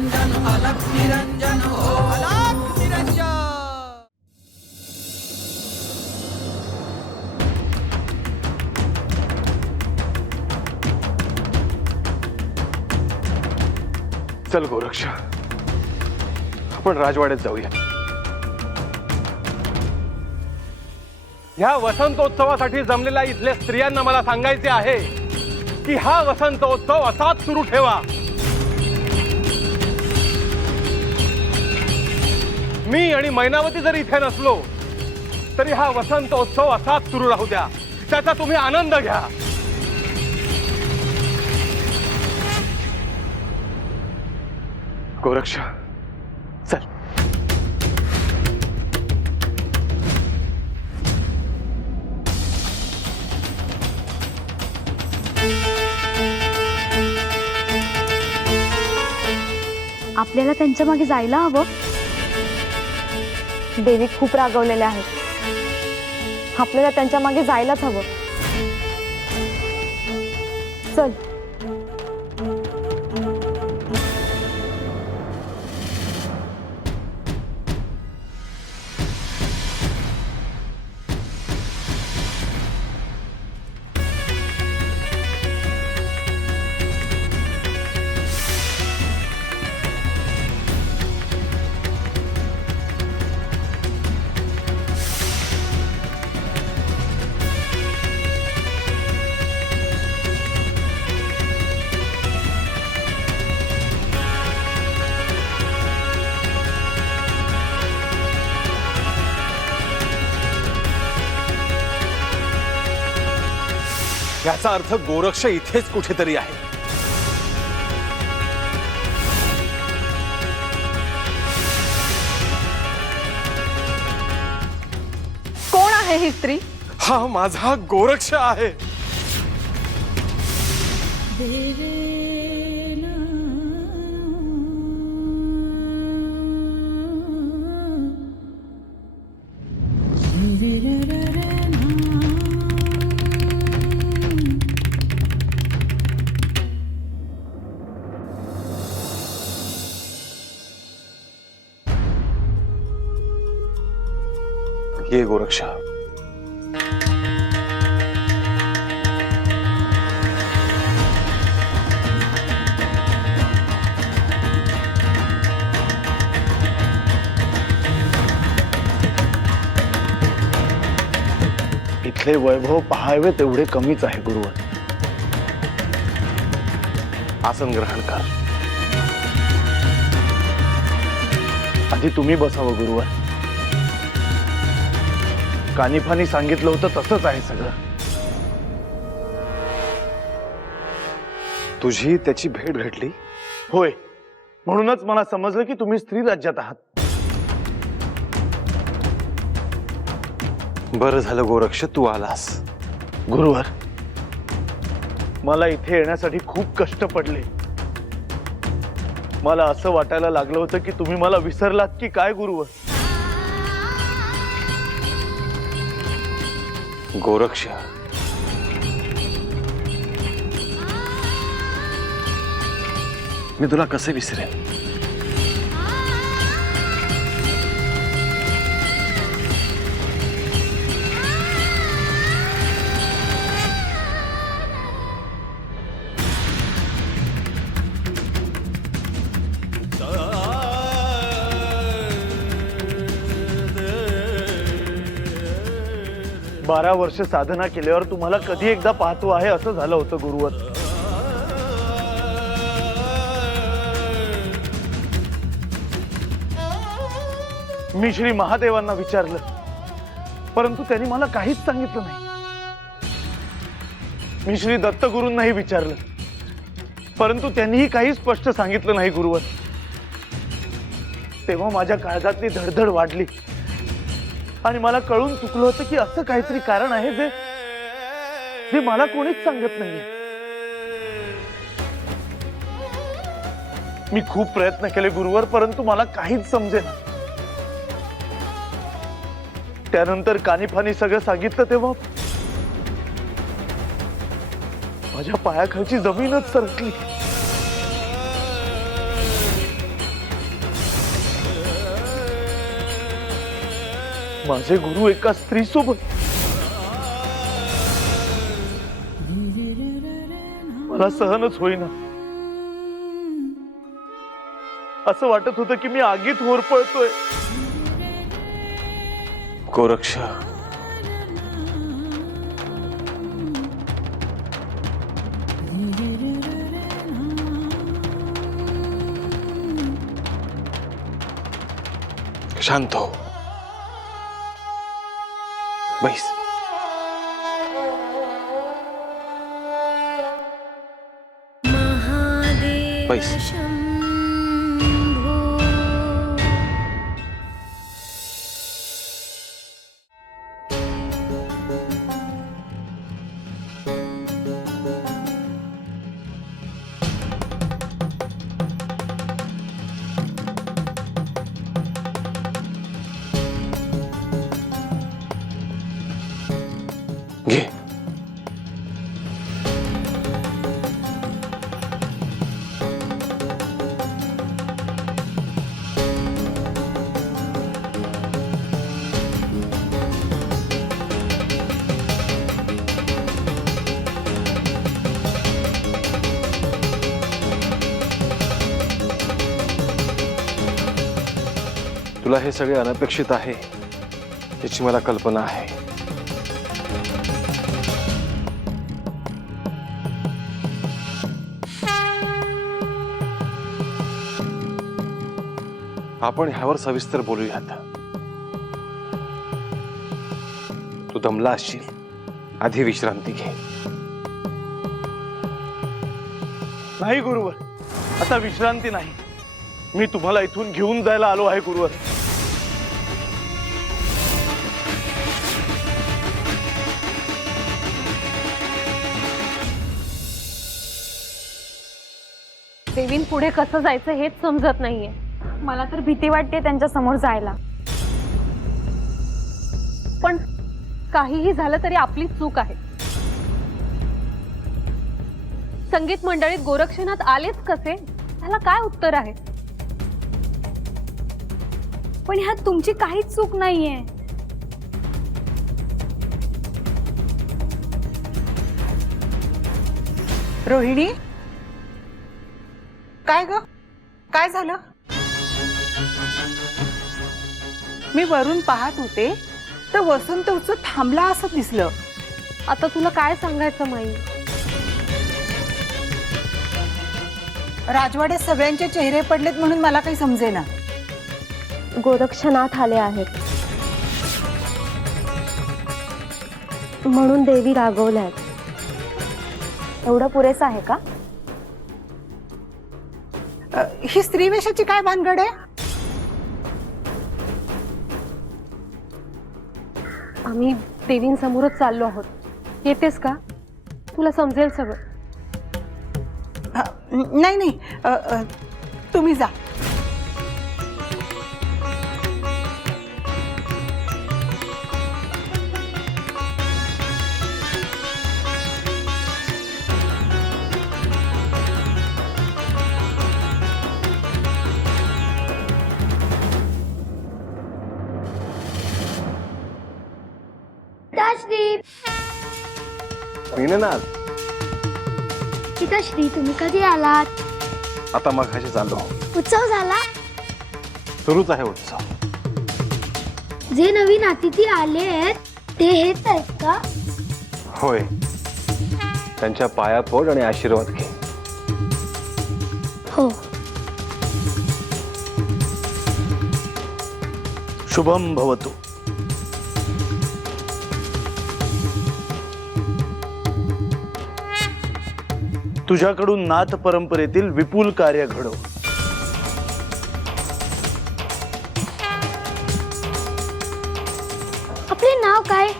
निरंजन अलख निरंजन हो अलख निरंजन। चल गोरक्ष, आपण राजवाड्यात जाऊया. ह्या वसंतोत्सवासाठी जमलेल्या इथल्या स्त्रियांना मला सांगायचे आहे की हा वसंतोत्सव असाच सुरू ठेवा. मी आणि मैनावती जरी इथे नसलो तरी हा वसंतोत्सव असाच सुरू राहू द्या. त्याचा तुम्ही आनंद घ्या. गोरक्ष, चल. आपल्याला त्यांच्या मागे जायला हवं. देवी खूप रागवलेल्या आहेत. आपल्याला त्यांच्या मागे जायलाच हवं. चल. याचा अर्थ गोरक्ष इथेच कुठेतरी आहे. कोण आहे ही स्त्री? हा माझा गोरक्ष आहे. ये गोरक्ष. इथले वैभव पाहावे तेवढे कमीच आहे गुरुवर. आसन ग्रहण कर. आधी तुम्ही बसावं गुरुवर. कानिफानी सांगितलं होतं तसंच आहे सगळं. तुझी त्याची भेट घडली होय, म्हणूनच मला समजलं की तुम्ही स्त्री राज्यात आहात. बरं झालं गोरक्ष तू आलास. गुरुवर, मला इथे येण्यासाठी खूप कष्ट पडले. मला असं वाटायला लागलं होतं की तुम्ही मला विसरलात की काय गुरुवर. गोरक्ष, मी तुला कसे विसरेन. बारा वर्ष साधना केल्यावर तुम्हाला कधी एकदा पाहतो आहे असं झालं होतं गुरुवर. मी श्री महादेवांना विचारलं परंतु त्यांनी मला काहीच सांगितलं नाही. मी श्री दत्तगुरूंनाही विचारलं परंतु त्यांनीही काही स्पष्ट सांगितलं नाही गुरुवर. तेव्हा माझ्या काळजातली धडधड वाढली आणि मला कळून चुकलं होतं की असं काहीतरी कारण आहे जे मला कोणीच सांगत नाहीये. मी खूप प्रयत्न केले गुरुवर परंतु मला काहीच समजेना. त्यानंतर कानिफानी सगळं सांगितलं तेव्हा माझ्या पायाखालची जमीनच सरकली. माझे गुरु एका स्त्री सोबत. मला सहनच होईना. असं वाटत होतं की मी आगीत होरपळतोय. गोरक्ष, शांत हो. बैस. बैस. घे. तुला हे सगळे अनपेक्षित आहे याची मला कल्पना आहे. आपण ह्यावर सविस्तर बोलूयात. तू दमला असशील, आधी विश्रांती घे. नाही गुरुवर, आता विश्रांती नाही. मी तुम्हाला इथून घेऊन जायला आलो आहे गुरुवर. देवीन पुढे कसं जायचं हेच समजत नाहीये. मला तर भीती वाटते त्यांच्या समोर जायला. पण काहीही झालं तरी आपली चूक आहे. संगीत मंडळीत गोरक्षनाथ आलेच कसे, त्याला काय उत्तर आहे? पण ह्यात तुमची काहीच चूक नाहीये. रोहिणी, काय ग, काय झालं? मी वरून पाहत होते तर वसंत उत्सव थांबला असं दिसलं. आता तुला काय सांगायचं माई? राजवाड्यात सगळ्यांचे चेहरे पडलेत म्हणून मला काही समजेना. गोरक्षनाथ आले आहेत म्हणून देवी रागवल्यात. एवढं पुरेसं आहे का? ही स्त्रीवेशाची काय भानगड आहे? आम्ही देवींसमोरच चाललो आहोत. येतेस का? तुला समजेल सगळं. नाही नाही, तुम्ही जा. पिताश्री, तुम्ही कधी आलात? आता मग ह्याचे चाललो. उत्सव झाला? सुरूच आहे उत्सव. जे नवीन अतिथी आले आहेत ते हेच आहेत का? होय, त्यांच्या पाया पड आणि आशीर्वाद घे. हो. शुभम भवतु. तुझ्याकडून नाथ परंपरेतील विपुल कार्य घडो. आपले नाव काय?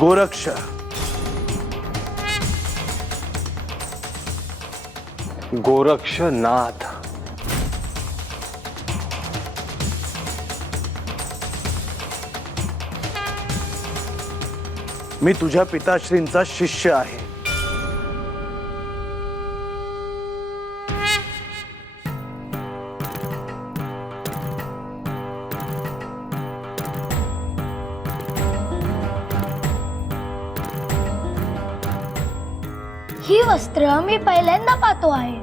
गोरक्ष. गोरक्षनाथ. मी तुझ्या पिताश्रींचा शिष्य आहे. ही वस्त्र मी पहिल्यांदा पाहतो आहे.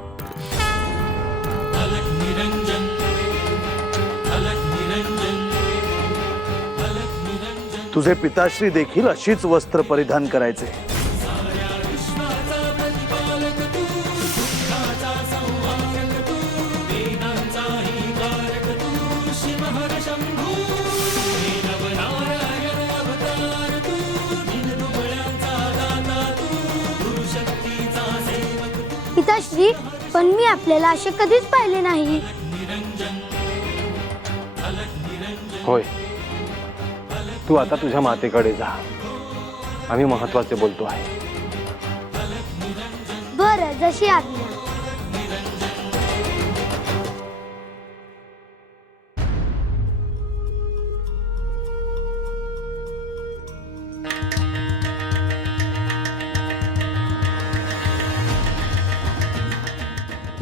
तुझे पिताश्री देखील अशीच वस्त्र परिधान करायचे. पिताश्री, पण मी आपल्याला असे कधीच पाहिले नाही. होय, तू आता तुझ्या मातेकडे जा. आम्ही महत्वाचे बोलतो आहे. बरं, जशी आज्ञा.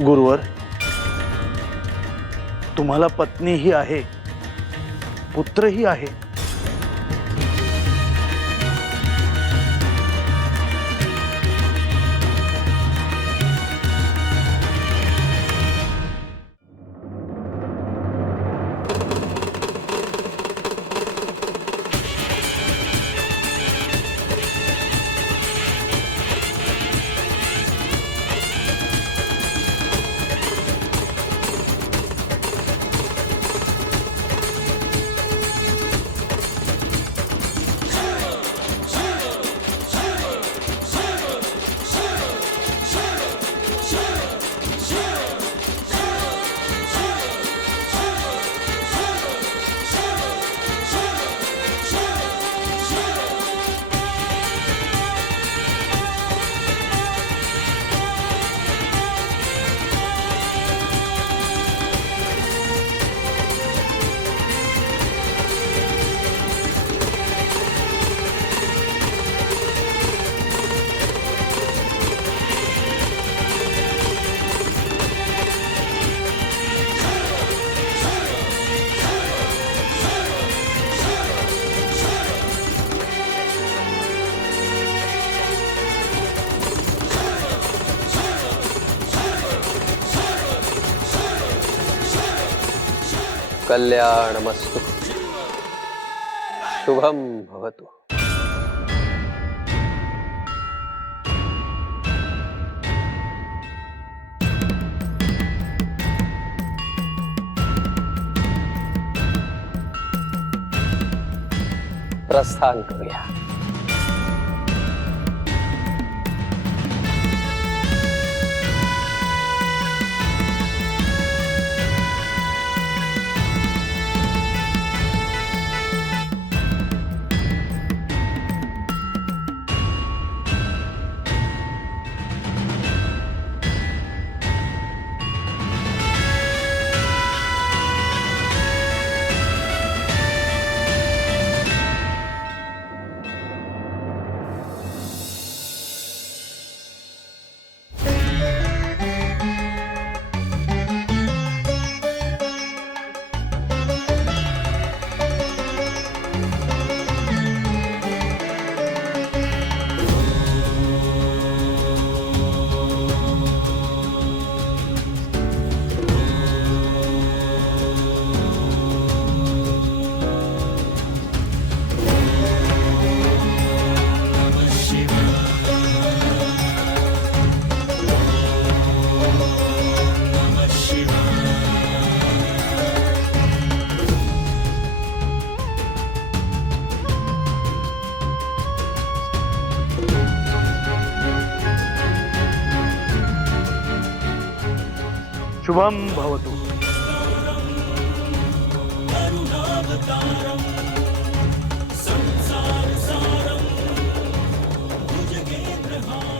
गुरुवर, तुम्हाला पत्नीही आहे, पुत्रही आहे. कल्याणमस्तु. शुभम भवतु. प्रस्थान करूया. शुभम भवतु.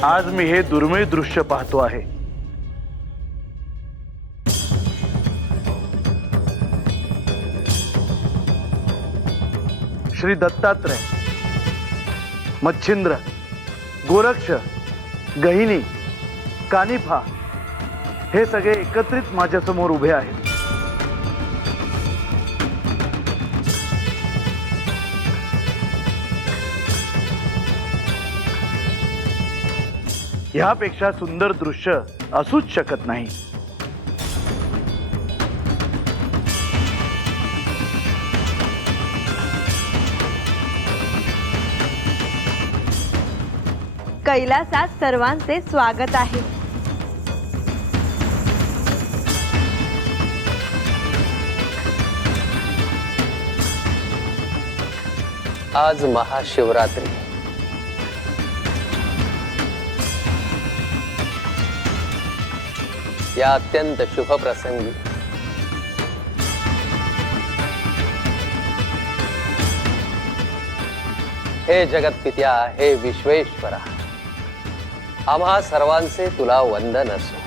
आज मी हे दुर्मिळ दृश्य पाहतो आहे. श्री दत्तात्रय, मच्छिंद्र, गोरक्ष, गहिनी, कानिफा हे सगळे एकत्रित माझ्या समोर उभे आहेत. ह्यापेक्षा सुंदर दृश्य असूच शकत नाही. कैलासात सर्वांचे स्वागत आहे. आज महाशिवरात्री. या अत्यंत शुभ प्रसंगी हे जगतपित्या, हे विश्वेश्वरा, आम्हा सर्वांचे तुला वंदन असो.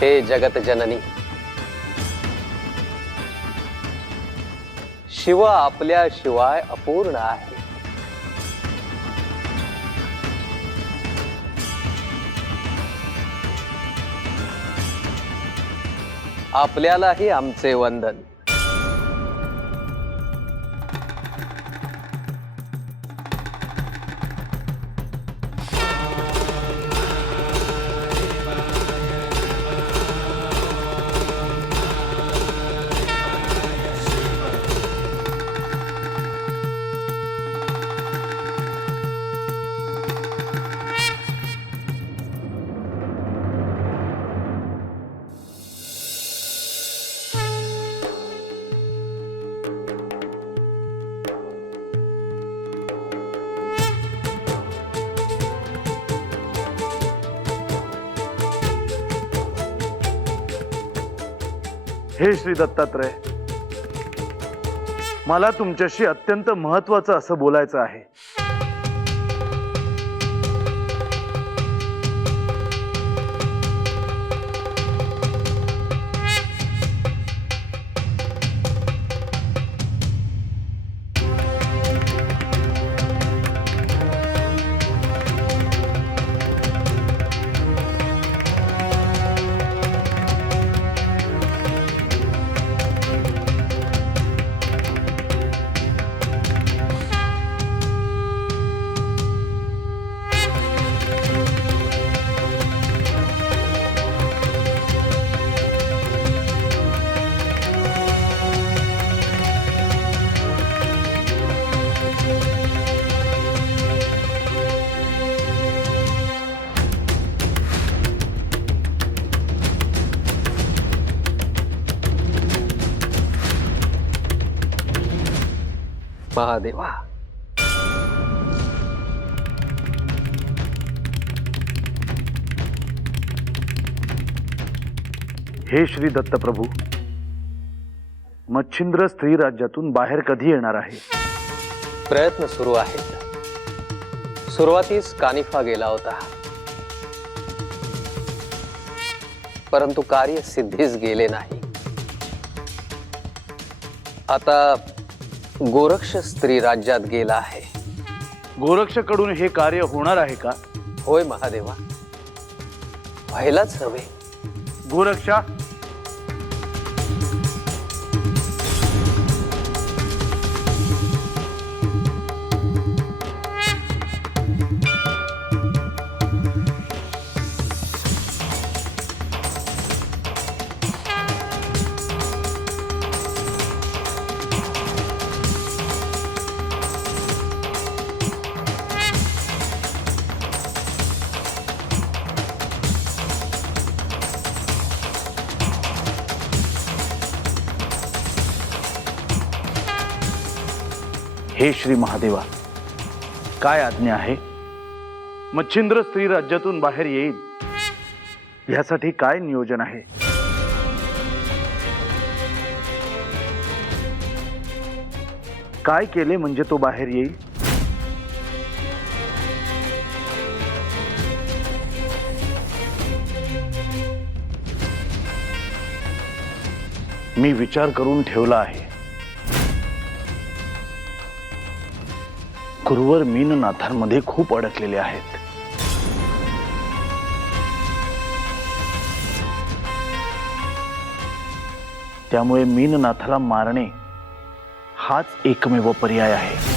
हे जगत जननी, शिव आपल्या शिवाय अपूर्ण आहे. आपल्यालाही आमचे वंदन. हे श्री दत्तात्रय, मला तुमच्याशी अत्यंत महत्वाचं असं बोलायचं आहे. महादेवा, हे श्री दत्तप्रभू, मच्छिंद्र स्त्री राज्यातून बाहेर कधी येणार आहे? प्रयत्न सुरू आहेत. सुरुवातीस कानिफा गेला होता, परंतु कार्य सिद्धीस गेले नाही. आता गोरक्ष स्त्री राज्यात गेला आहे. गोरक्षकडून हे कार्य होणार आहे का? होय महादेवा, व्हायलाच हवे. गोरक्षा, हे श्री महादेवा, काय आज्ञा आहे? मच्छिंद्र स्त्री राज्यातून बाहेर येईल यासाठी काय नियोजन आहे? काय केले म्हणजे तो बाहेर येईल? मी विचार करून ठेवला आहे. गुरुवर मीननाथांमध्ये खूप अडकलेले आहेत. त्यामुळे मीननाथाला मारणे हाच एकमेव पर्याय आहे.